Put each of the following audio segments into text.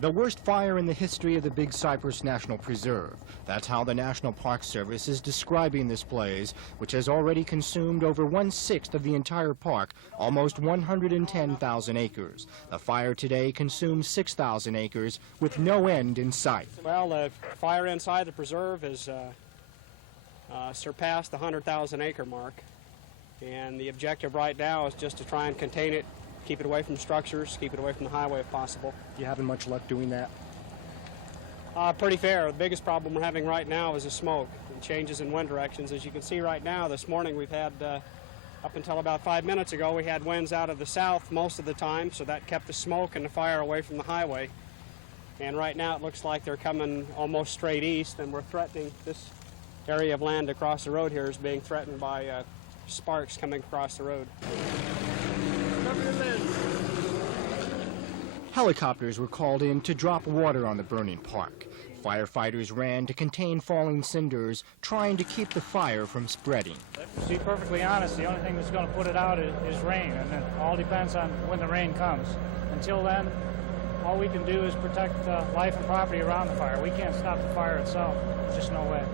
The worst fire in the history of the Big Cypress National Preserve. That's how the National Park Service is describing this blaze, which has already consumed over 1/6 of the entire park, almost 110,000 acres. The fire today consumed 6,000 acres with no end in sight. Well, the fire inside the preserve has surpassed the 100,000 acre mark, and the objective right now is just to try and contain it, keep it away from structures, keep it away from the highway if possible. You having much luck doing that? Pretty fair. The biggest problem we're having right now is the smoke and changes in wind directions. As you can see right now, this morning we've had, up until about 5 minutes ago, we had winds out of the south most of the time, so that kept the smoke and the fire away from the highway. And right now it looks like they're coming almost straight east, and we're threatening this area of land across the road here is being threatened by sparks coming across the road. Helicopters were called in to drop water on the burning park. Firefighters ran to contain falling cinders, trying to keep the fire from spreading. To be perfectly honest, the only thing that's going to put it out is rain, and it all depends on when the rain comes. Until then, all we can do is protect life and property around the fire. We can't stop the fire itself. There's just no way.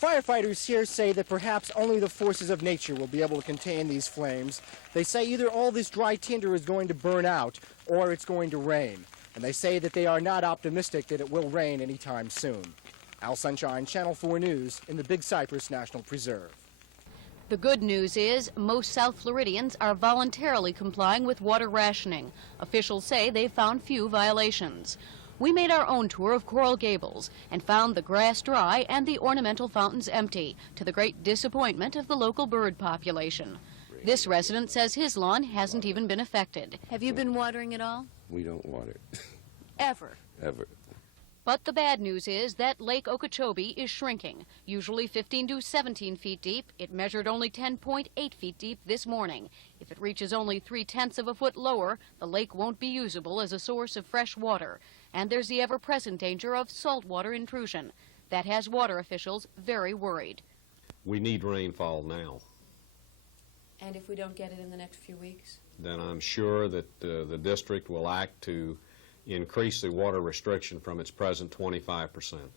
Firefighters here say that perhaps only the forces of nature will be able to contain these flames. They say either all this dry tinder is going to burn out or it's going to rain. And they say that they are not optimistic that it will rain anytime soon. Al Sunshine, Channel 4 News in the Big Cypress National Preserve. The good news is most South Floridians are voluntarily complying with water rationing. Officials say they've found few violations. We made our own tour of Coral Gables and found the grass dry and the ornamental fountains empty, to the great disappointment of the local bird population. This resident says his lawn hasn't even been affected. Have you been watering at all? We don't water it. Ever? Ever. But the bad news is that Lake Okeechobee is shrinking. Usually 15 to 17 feet deep, it measured only 10.8 feet deep this morning. If it reaches only 3/10 of a foot lower, the lake won't be usable as a source of fresh water. And there's the ever-present danger of saltwater intrusion. That has water officials very worried. We need rainfall now. And if we don't get it in the next few weeks? Then I'm sure that the district will act to increase the water restriction from its present 25%.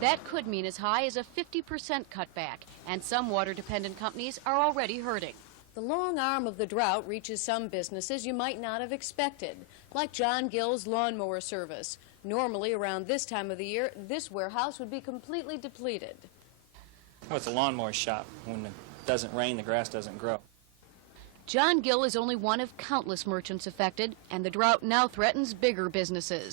That could mean as high as a 50% cutback, and some water-dependent companies are already hurting. The long arm of the drought reaches some businesses you might not have expected, like John Gill's lawnmower service. Normally, around this time of the year, this warehouse would be completely depleted. Well, it's a lawnmower shop. When it doesn't rain, the grass doesn't grow. John Gill is only one of countless merchants affected, and the drought now threatens bigger businesses.